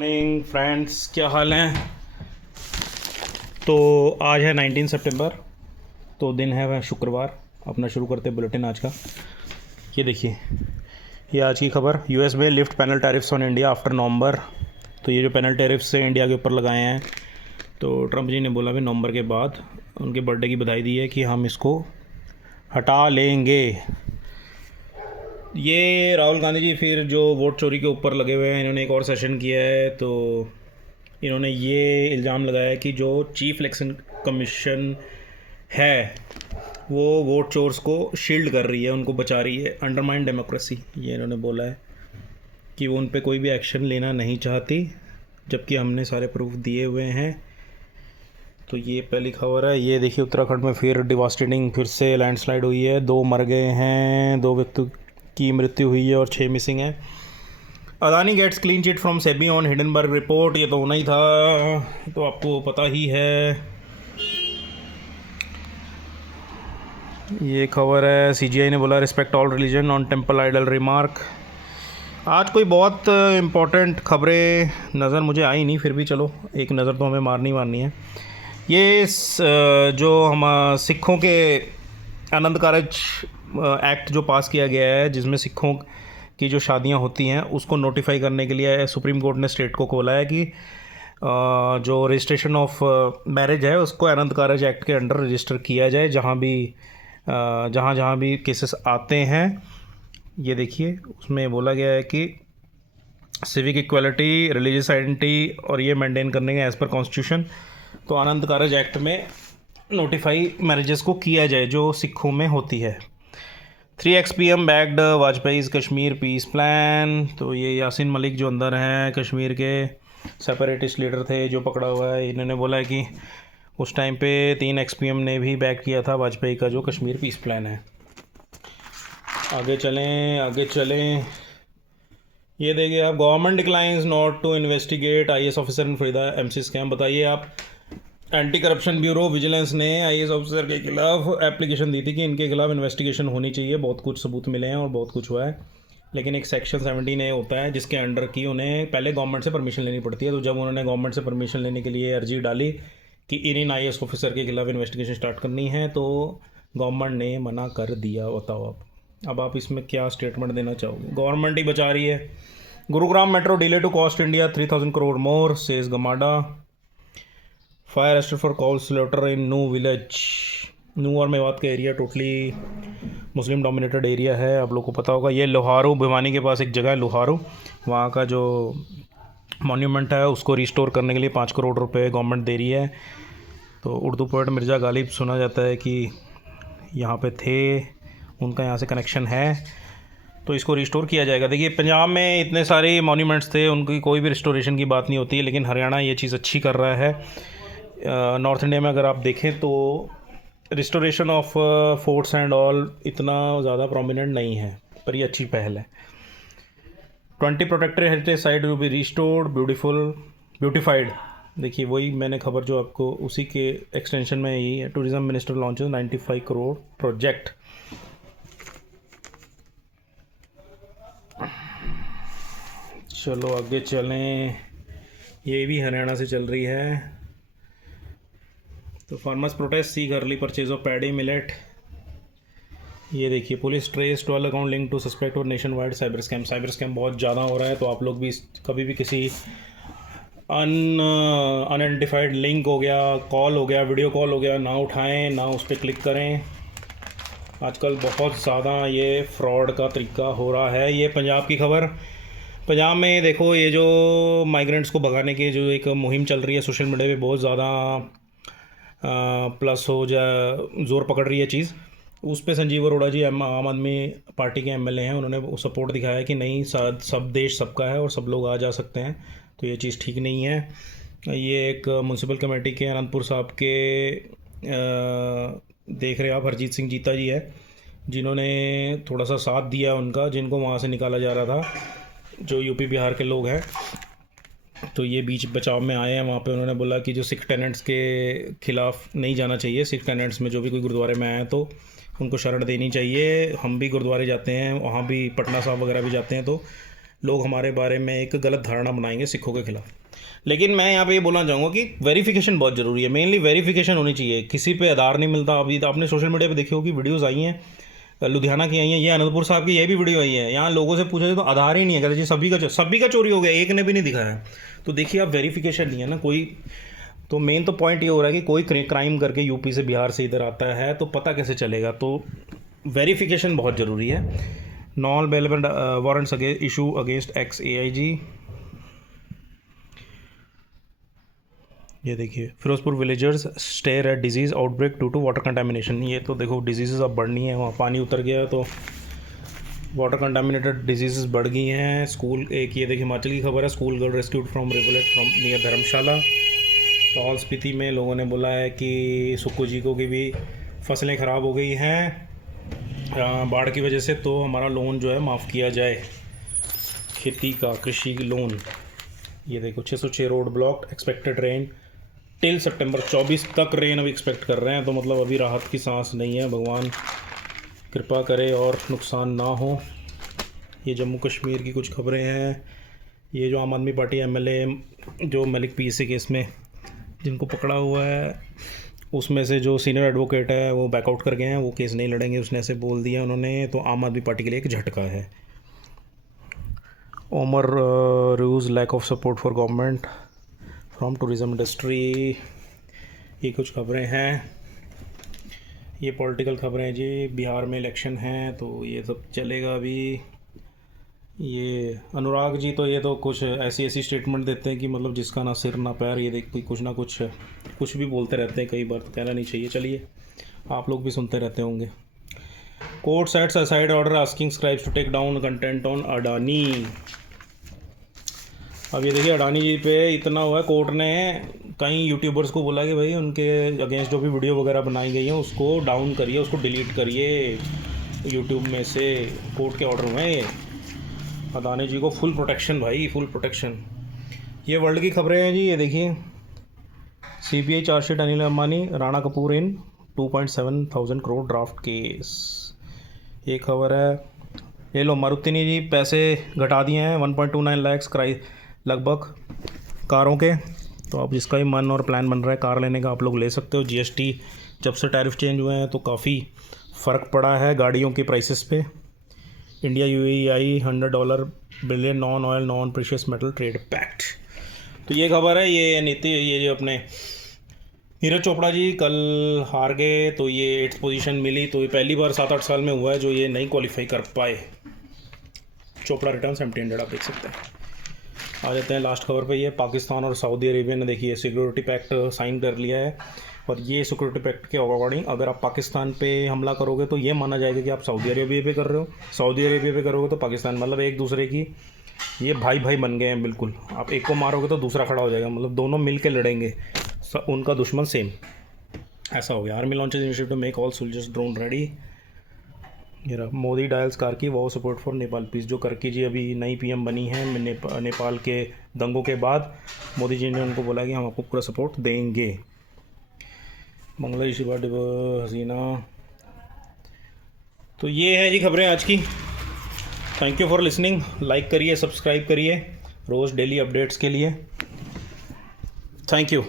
Morning friends, क्या हाल हैं। तो आज है 19 सितंबर। तो दिन है वह शुक्रवार। अपना शुरू करते हैं बुलेटिन आज का। ये देखिए, ये आज की खबर। यूएस में lift panel tariffs on India after नवंबर। तो ये जो पैनल टैरिफ्स से इंडिया के ऊपर लगाए हैं, तो ट्रंप जी ने बोला भी नवंबर के बाद उनके बर्थडे की बधाई दी है कि हम इसको हटा लेंगे। ये राहुल गांधी जी फिर जो वोट चोरी के ऊपर लगे हुए हैं, इन्होंने एक और सेशन किया है। तो इन्होंने ये इल्ज़ाम लगाया कि जो चीफ इलेक्शन कमीशन है वो वोट चोर्स को शील्ड कर रही है, उनको बचा रही है, अंडरमाइन डेमोक्रेसी। ये इन्होंने बोला है कि वो उन पे कोई भी एक्शन लेना नहीं चाहती, जबकि हमने सारे प्रूफ दिए हुए हैं। तो ये पहली खबर है। ये देखिए, उत्तराखंड में फिर डिवास्टेटिंग फिर से लैंडस्लाइड हुई है। 2 मर गए हैं, 2 व्यक्ति की मृत्यु हुई है और 6 मिसिंग है। Adani gets clean chit from SEBI on Hindenburg report. ये तो होना ही था, तो आपको पता ही है। ये खबर है, सीजीआई ने बोला respect all religion on temple idol remark. आज कोई बहुत इम्पोर्टेंट खबरें नज़र मुझे आई नहीं, फिर भी चलो एक नज़र तो हमें मारनी है। ये जो हम सिखों के आनंद कारज एक्ट जो पास किया गया है, जिसमें सिखों की जो शादियां होती हैं उसको नोटिफाई करने के लिए सुप्रीम कोर्ट ने स्टेट को बोला है कि जो रजिस्ट्रेशन ऑफ मैरिज है उसको आनंद कारज एक्ट के अंडर रजिस्टर किया जाए, जहाँ भी केसेस आते हैं। ये देखिए, उसमें बोला गया है कि सिविक इक्वलिटी, रिलीजियस आइडेंटिटी और ये मेंटेन करने के एज़ पर कॉन्स्टिट्यूशन। तो आनंद कारज एक्ट में नोटिफाई मैरिजेस को किया जाए जो सिखों में होती है। 3 XPM backed Vajpayee Kashmir peace plan. तो ये यासिन मलिक जो अंदर हैं, कश्मीर के सेपरेटिस्ट लीडर थे जो पकड़ा हुआ है, इन्होंने बोला है कि उस टाइम पे 3 XPM ने भी बैक किया था वाजपेयी का जो कश्मीर पीस प्लान है। आगे चलें। ये देखिए आप, government declines not to investigate IAS officer in Farida MC scam. बताइए आप, एंटी करप्शन ब्यूरो विजिलेंस ने IAS ऑफिसर के खिलाफ एप्लीकेशन दी थी कि इनके खिलाफ इन्वेस्टिगेशन होनी चाहिए, बहुत कुछ सबूत मिले हैं और बहुत कुछ हुआ है। लेकिन एक सेक्शन 17A होता है जिसके अंडर की उन्हें पहले गवर्नमेंट से परमिशन लेनी पड़ती है। तो जब उन्होंने गवर्नमेंट से परमिशन लेने के लिए अर्जी डाली कि इन IAS ऑफिसर के खिलाफ इन्वेस्टिगेशन स्टार्ट करनी है, तो गवर्नमेंट ने मना कर दिया। बताओ अब आप इसमें क्या स्टेटमेंट देना चाहोगे। गवर्नमेंट ही बचा रही है। Gurugram metro delay to cost India 3000 crore more, says GMADA. Five arrested for cow slaughter in Nuh village. Nuh और मेवात का area totally Muslim dominated area है, आप लोग को पता होगा। ये लोहारू, भिवानी के पास एक जगह है लोहारू, वहाँ का जो मॉन्यूमेंट है उसको रिस्टोर करने के लिए 5 करोड़ रुपए गवर्नमेंट दे रही है। तो उर्दू पोएट मिर्ज़ा गालिब सुना जाता है कि यहाँ पे थे, उनका यहाँ से कनेक्शन है, तो इसको रिस्टोर किया जाएगा। देखिए, पंजाब में इतने सारे मॉन्यूमेंट्स थे, उनकी कोई भी रिस्टोरेशन की बात नहीं होती है, लेकिन हरियाणा ये चीज़ अच्छी कर रहा है। नॉर्थ इंडिया में अगर आप देखें तो restoration of forts and all इतना ज़्यादा प्रोमिनेंट नहीं है, पर ये अच्छी पहल है। 20 protected heritage site will be restored beautified. देखिए, वही मैंने खबर जो आपको उसी के एक्सटेंशन में यही है। Tourism minister launches 95 crore project. चलो आगे चलें। ये भी हरियाणा से चल रही है। तो farmers protest seek early purchase of paddy millet. ये देखिए, police trace 12 account link to suspect और नेशन वाइड साइबर स्कैम बहुत ज़्यादा हो रहा है। तो आप लोग भी कभी भी किसी अनआइडेंटिफाइड लिंक हो गया, कॉल हो गया, वीडियो कॉल हो गया, ना उठाएं, ना उस पर क्लिक करें। आजकल बहुत ज़्यादा ये फ्रॉड का तरीका हो रहा है। ये पंजाब की खबर। पंजाब में देखो, ये जो माइग्रेंट्स को भगाने की जो एक मुहिम चल रही है सोशल मीडिया पे, बहुत ज़्यादा प्लस हो जा ज़ोर पकड़ रही है चीज़। उस पे संजीव अरोड़ा जी आम आदमी पार्टी के MLA हैं, उन्होंने सपोर्ट दिखाया है कि नहीं, सब देश सबका है और सब लोग आ जा सकते हैं। तो ये चीज़ ठीक नहीं है। ये एक म्यूनसिपल कमेटी के अनंतपुर साहब के देख रहे आप, हरजीत सिंह जीता जी है, जिन्होंने थोड़ा सा साथ दिया उनका, जिनको वहाँ से निकाला जा रहा था, जो यूपी बिहार के लोग हैं। तो ये बीच बचाव में आए हैं। वहाँ पे उन्होंने बोला कि जो सिख टेनेंट्स के खिलाफ़ नहीं जाना चाहिए। सिख टेनेंट्स में जो भी कोई गुरुद्वारे में आए तो उनको शरण देनी चाहिए। हम भी गुरुद्वारे जाते हैं, वहाँ भी पटना साहब वगैरह भी जाते हैं, तो लोग हमारे बारे में एक गलत धारणा बनाएंगे सिखों के खिलाफ। लेकिन मैं यहाँ पे ये बोलना चाहूँगा कि वेरिफिकेशन बहुत ज़रूरी है, मेनली वेरिफिकेशन होनी चाहिए। किसी पे आधार नहीं मिलता। अभी तो आपने सोशल मीडिया पे देखी होगी, वीडियोज़ आई हैं लुधियाना की आई हैं, ये अनंतपुर साहब की ये भी वीडियो आई है। यहाँ लोगों से पूछा जाए तो आधार ही नहीं है, कहते जी सभी का चोरी हो गया, एक ने भी नहीं दिखाया। तो देखिए आप वेरिफिकेशन नहीं है ना कोई। तो मेन तो पॉइंट ये हो रहा है कि कोई क्राइम करके यूपी से बिहार से इधर आता है तो पता कैसे चलेगा। तो वेरिफिकेशन बहुत ज़रूरी है। Non available warrants issue against ex AIG। ये देखिए, Firozpur villagers stare at disease outbreak due to water contamination. ये तो देखो डिजीज़ अब बढ़नी है, वहाँ पानी उतर गया तो वाटर कंटामिनेटेड डिजीज़ बढ़ गई हैं। स्कूल एक ये देखिए हिमाचल की खबर है, school girl rescued from rivulet from near Dharamshala. Lahaul Spiti में लोगों ने बोला है कि सुक्कू जी को की भी फसलें ख़राब हो गई हैं बाढ़ की वजह से, तो हमारा लोन जो है माफ़ किया जाए, खेती का कृषि लोन। ये देखो 606 road block, expected rain till सितंबर 24 तक रेन अभी एक्सपेक्ट कर रहे हैं। तो मतलब अभी राहत की सांस नहीं है, भगवान कृपा करे और नुकसान ना हो। ये जम्मू कश्मीर की कुछ खबरें हैं। ये जो आम आदमी पार्टी MLA जो मलिक PSA केस में जिनको पकड़ा हुआ है, उसमें से जो सीनियर एडवोकेट है वो बैकआउट कर गए हैं, वो केस नहीं लड़ेंगे, उसने ऐसे बोल दिया उन्होंने। तो आम आदमी पार्टी के लिए एक झटका है। Omar rues lack of support for government from tourism industry. ये कुछ खबरें हैं। ये पॉलिटिकल खबरें हैं जी। बिहार में इलेक्शन हैं तो ये सब चलेगा अभी। ये अनुराग जी तो ये तो कुछ ऐसी स्टेटमेंट देते हैं कि मतलब जिसका ना सिर ना पैर। ये देख कुछ ना कुछ भी बोलते रहते हैं, कई बार तो कहना नहीं चाहिए। चलिए आप लोग भी सुनते रहते होंगे। Court sets aside order asking scribes to take down content on Adani. अब ये देखिए अडानी जी पे इतना हुआ है, कोर्ट ने कई यूट्यूबर्स को बोला कि भाई उनके अगेंस्ट जो भी वीडियो वगैरह बनाई गई हैं उसको डाउन करिए, उसको डिलीट करिए यूट्यूब में से। कोर्ट के ऑर्डर में अडानी जी को फुल प्रोटेक्शन, भाई फुल प्रोटेक्शन। ये वर्ल्ड की खबरें हैं जी। ये देखिए CBI चार्जशीट अनिल अंबानी राणा कपूर इन 2.7 थाउजेंड करोड़ ड्राफ्ट केस। ये खबर है। ये लो मारुति ने जी पैसे घटा दिए हैं 1.29 लाख क्राइ लगभग कारों के। तो अब जिसका भी मन और प्लान बन रहा है कार लेने का आप लोग ले सकते हो। GST जब से टैरिफ चेंज हुए हैं तो काफ़ी फ़र्क पड़ा है गाड़ियों के प्राइसेस पे। India UAE $100 billion non oil non precious metal trade pact. तो ये खबर है। ये जो अपने नीरज चोपड़ा जी कल हार गए तो ये 8th पोजीशन मिली। तो ये पहली बार 7-8 साल में हुआ है जो ये नहीं क्वालिफाई कर पाए। चोपड़ा रिटर्न एम्प्टी-एंडेड, आप देख सकते हैं। आ जाते हैं लास्ट खबर पे। ये पाकिस्तान और सऊदी अरेबिया ने देखिए सिक्योरिटी पैक्ट साइन कर लिया है। और ये सिक्योरिटी पैक्ट के अकॉर्डिंग अगर आप पाकिस्तान पे हमला करोगे तो ये माना जाएगा कि आप सऊदी अरेबिया पे कर रहे हो, सऊदी अरेबिया पे करोगे तो पाकिस्तान, मतलब एक दूसरे की ये भाई बन गए हैं बिल्कुल। आप एक को मारोगे तो दूसरा खड़ा हो जाएगा, मतलब दोनों मिल के लड़ेंगे, उनका दुश्मन सेम, ऐसा हो गया। Army launches initiative to make all soldiers drone ready. ये रहा मोदी डायल्स कार्की वो सपोर्ट फॉर नेपाल पीस। जो कार्की जी अभी नई PM बनी है नेपाल के दंगों के बाद, मोदी जी ने उनको बोला कि हम आपको पूरा सपोर्ट देंगे। बांग्लादेशी बर्थडे हसीना। तो ये है जी खबरें आज की। Thank you for listening. Like करिए, सब्सक्राइब करिए रोज़ डेली अपडेट्स के लिए। Thank you.